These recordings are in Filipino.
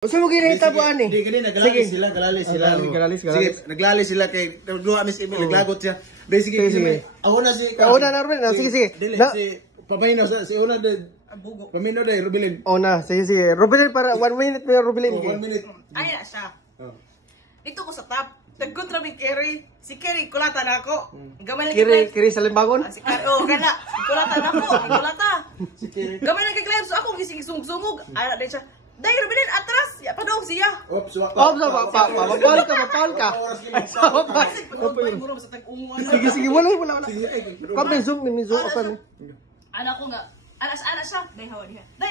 Gusto mo ginahita po ani? Hindi, gani, naglalali sila, Galalis. Sige, naglali sila kay nagluha ni si Emil, naglagot siya. Basically, Sige. ako na si... Ako na Ruben. Sige. Dili, si Pamayno, si una de... Pamayno de, Rubilin. Na, sige. Ruben para 1 minute mo Ruben. 1 minute. Ay na siya. Dito ko sa top. Nagkontra mi Kerry. Si Kerry, kulata na ako. Gamay lang Kiri sa limbangon? Si Kerry, gana. Kulata na ako. Kulata. Gamay lang kay so ako gising sumug. Ara din siya. Dahil Ruben, atras. Ya, padong siya. Ops, Mapal ka. Sige, wala. Kami zoom. Anak ko nga. Anas siya. Dahil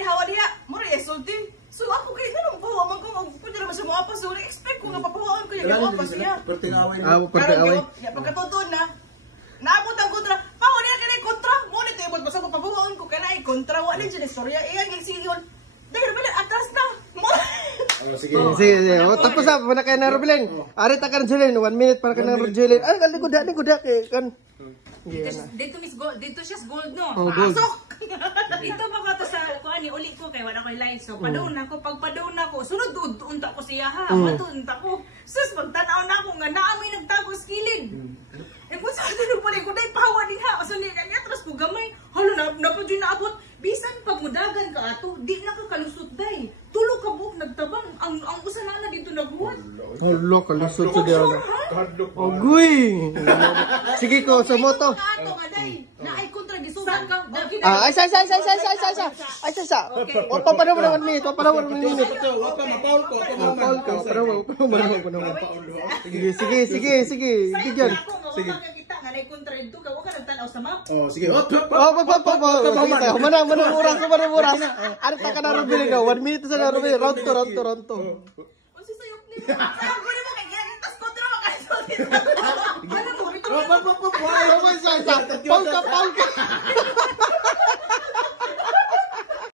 hawa diha. Mura esulti. So ako kay ganun pahawa man ko pwede naman siya mo apa so expect ko nga papahawaan ko yung apa siya. Pertingaway. Ya pagkatotoo na naabot ang kontra. Paho niya kanay kontra. Ngunit ibot basta ko papahawaan ko kanay kontra wa din siya istorya. Iya yung sigon. Dahil ba atras na. Sige. Tapos na kay na Ruben. Ari ta kan Julen 1 minute para kan Julen. Ay gali ko kay kan. Dito siya gold no. Pasok. Ito ba ko to sa kuan ni uli ko kay wala ko line so padawon ako pag padawon ako sunod unta ko siya ha matunta ko sus pagtanaw na ako nga naa may nagtago sa kilid. Kung sa tanong pa rin ko dahil pahawa din ha so niya kanya atras ko gamay halo na po dyan naabot bisan pag mudagan ka ato di na ka kalusot day tulog ka buok nagtabang ang usa na dito nagbuhat. Halo kalusot sa diyan. Ogoy. Sige ko sa moto. Na ay kontra gisugan ka. Ay sa. Papanaw na 1 minute. Sige. Bigyan. Sige. Kita nga nay kontra dito ka wa ka nagtanaw sa map. Sige. Manang oras. Ano ta ka na Ruben ka? 1 minute sa na Ruben. Round to. Unsa sayop ni? Saan ko mo kay gitas kontra ka kaso. Ano mo? Paul ka.